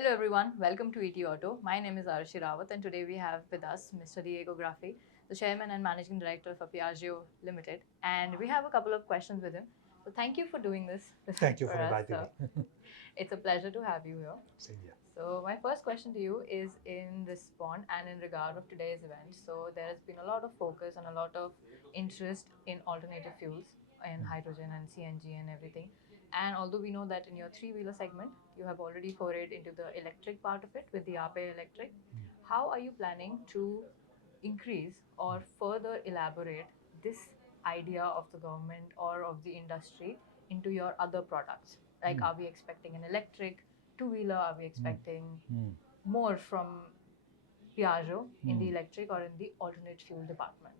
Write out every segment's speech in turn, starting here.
Hello everyone, welcome to ET Auto. My name is Arushi Rawat and today we have with us Mr. Diego Graffi, the Chairman and Managing Director for Piaggio Limited, and we have a couple of questions with him. So thank you for doing this Thank you for for us. inviting me. It's a pleasure to have you here. Same here. So my first question to you is in response and in regard of today's event. So there has been a lot of focus and a lot of interest in alternative fuels, in hydrogen and CNG and everything. And although we know that in your three-wheeler segment, you have already forayed into the electric part of it with the Ape Electric, how are you planning to increase or further elaborate this idea of the government or of the industry into your other products? Like, are we expecting an electric two-wheeler? Are we expecting more from Piaggio in the electric or in the alternate fuel department?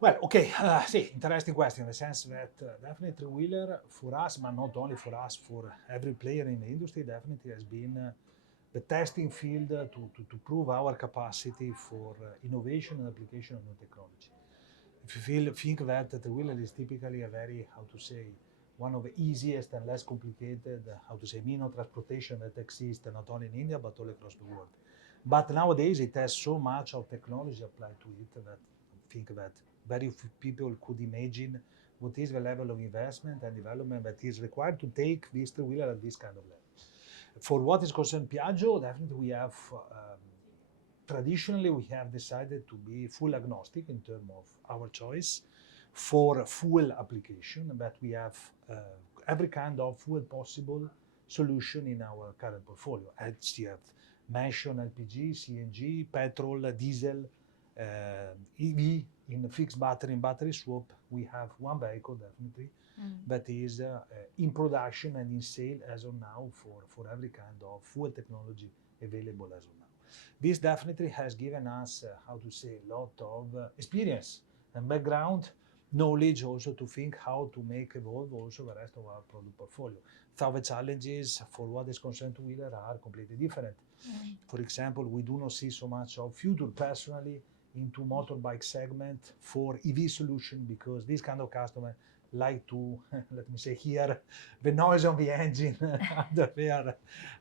Well, okay, see, interesting question in the sense that definitely three-wheeler for us, but not only for us, for every player in the industry, definitely has been the testing field to prove our capacity for innovation and application of new technology. If you think that the three-wheeler is typically a very, how to say, one of the easiest and less complicated, how to say, mean of transportation that exists not only in India but all across the world. But nowadays it has so much of technology applied to it that I think that very few people could imagine what is the level of investment and development that is required to take this three-wheeler at this kind of level. For what is concerned Piaggio, definitely we have traditionally we have decided to be full agnostic in terms of our choice for fuel application, but we have every kind of fuel possible solution in our current portfolio. As you have mentioned, LPG, CNG, petrol, diesel, EV in fixed battery and battery swap. We have one vehicle definitely that is in production and in sale as of now for every kind of fuel technology available as of now. This definitely has given us, how to say, a lot of experience and background knowledge also to think how to make evolve also the rest of our product portfolio. So the challenges for what is concerned two-wheeler are completely different. For example, we do not see so much of future personally into motorbike segment for EV solution because this kind of customer like to, let me say, hear the noise of the engine under their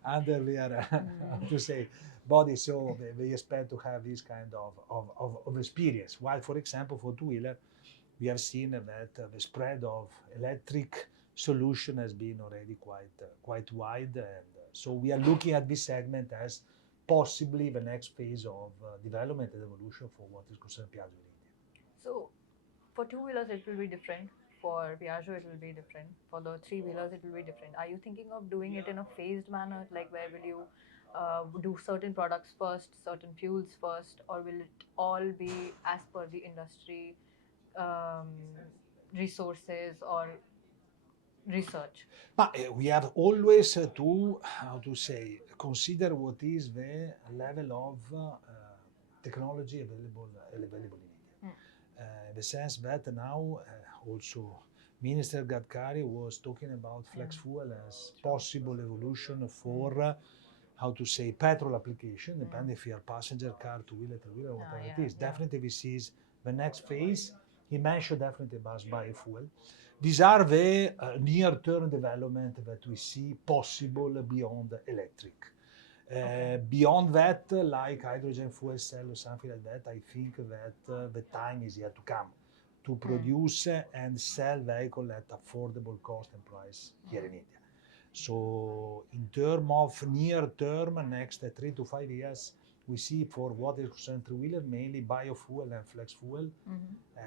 how to say, body, so they expect to have this kind of experience. While, for example, for two-wheeler, we have seen that the spread of electric solution has been already quite wide, and so we are looking at this segment as possibly the next phase of development and evolution for what is concerned Piaggio in India. So, for two-wheelers, it will be different. For Piaggio, it will be different. For the three-wheelers, it will be different. Are you thinking of doing it in a phased manner? Like, where will you do certain products first, certain fuels first, or will it all be as per the industry um, resources or research? But we have always to, how to say, consider what is the level of technology available in India. In the sense that now also Minister Gadkari was talking about flex fuel as possible evolution for how to say petrol application, depending if you are passenger car, two-wheeler, three-wheeler, whatever it is. Definitely this is the next phase. He mentioned definitely about biofuel. These are the near-term development that we see possible beyond electric. Beyond that, like hydrogen fuel cell or something like that, I think that the time is yet to come to produce and sell vehicles at affordable cost and price here in India. So in terms of near term, next 3 to 5 years, we see for what is concerned three-wheeler, mainly biofuel and flex fuel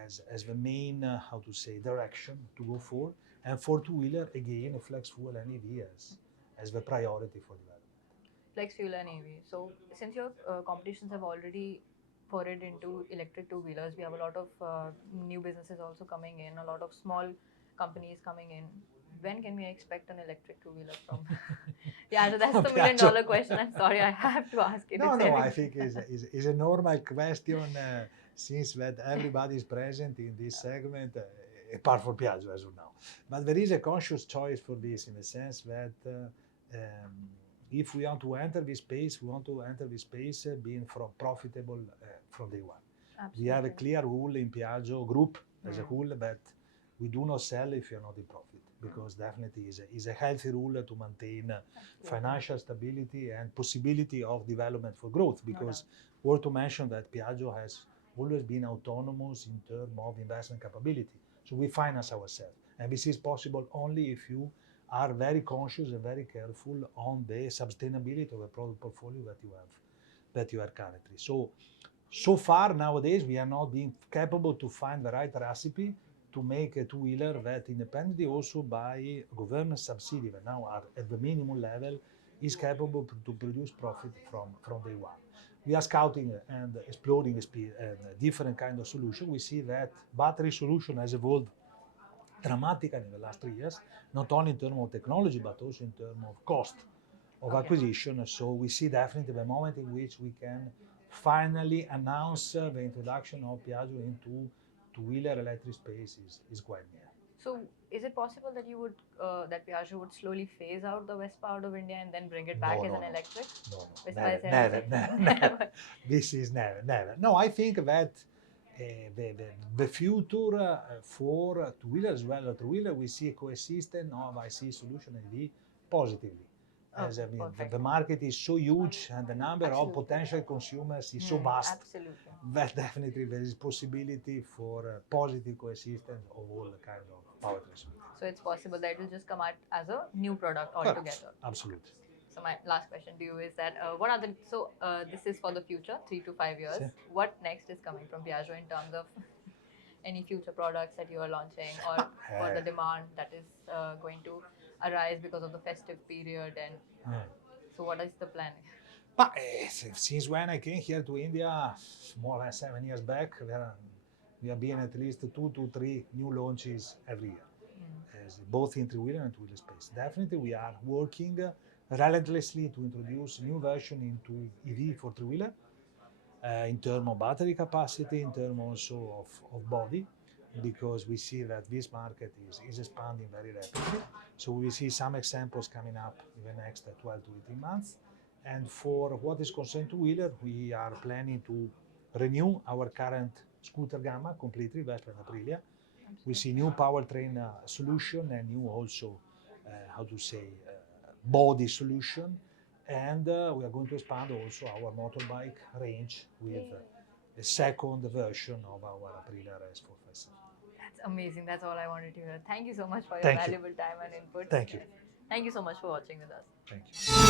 as the main, how to say, direction to go for. And for two-wheeler, again, flex fuel and EV as the priority for development. Flex fuel and EV. So, since your competitions have already forayed into electric two-wheelers, we have a lot of new businesses also coming in, a lot of small companies coming in. When can we expect an electric two-wheeler from? Yeah, so that's the million-dollar question. I'm sorry, I have to ask it. No, I think is a normal question since that everybody is present in this segment, apart from Piaggio as of now. But there is a conscious choice for this in the sense that if we want to enter this space, we want to enter this space being profitable from day one. Absolutely. We have a clear rule in Piaggio Group as a whole that we do not sell if you're not in profit. because definitely is a healthy rule to maintain financial stability and possibility of development for growth. Because worth to mention that Piaggio has always been autonomous in terms of investment capability. So we finance ourselves, and this is possible only if you are very conscious and very careful on the sustainability of the product portfolio that you are currently. So far nowadays we are not being capable to find the right recipe to make a two-wheeler that independently also by government subsidy that now are at the minimum level is capable to produce profit from day one. We are scouting and exploring different kind of solution. We see that battery solution has evolved dramatically in the last 3 years, not only in terms of technology but also in terms of cost of acquisition. So we see definitely the moment in which we can finally announce the introduction of Piaggio into two-wheeler electric space is quite near. So is it possible that you would that Piaggio would slowly phase out the Vespa out of India and then bring it back as an electric? No, Vespa never, is never. This is never. No, I think that the future for two-wheeler as well as three-wheeler, we see a coexistence of IC solution and EV positively. As I mean, the market is so huge and the number of potential consumers is so vast that definitely there is possibility for positive coexistence of all the kind of powertrain solutions. So it's possible that it will just come out as a new product altogether. Absolutely. So my last question to you is that what are the this is for the future, 3 to 5 years. Yeah. What next is coming from Piaggio in terms of any future products that you are launching or for the demand that is going to arise because of the festive period and so what is the plan? But since when I came here to India, more or less 7 years back, we have been at least 2 to 3 new launches every year, both in three-wheeler and two-wheeler space. Definitely we are working relentlessly to introduce new version into EV for three-wheeler, in terms of battery capacity, in terms also of body, because we see that this market is expanding very rapidly. So we see some examples coming up in the next 12 to 18 months. And for what is concerned two-wheeler, we are planning to renew our current scooter gamma completely, Vespa and Aprilia. We see new powertrain solution and new also, body solution. And we are going to expand also our motorbike range with a second version of our Aprilia RS457. That's amazing. That's all I wanted to hear. Thank you so much for your valuable time and input. Thank you. Thank you so much for watching with us. Thank you.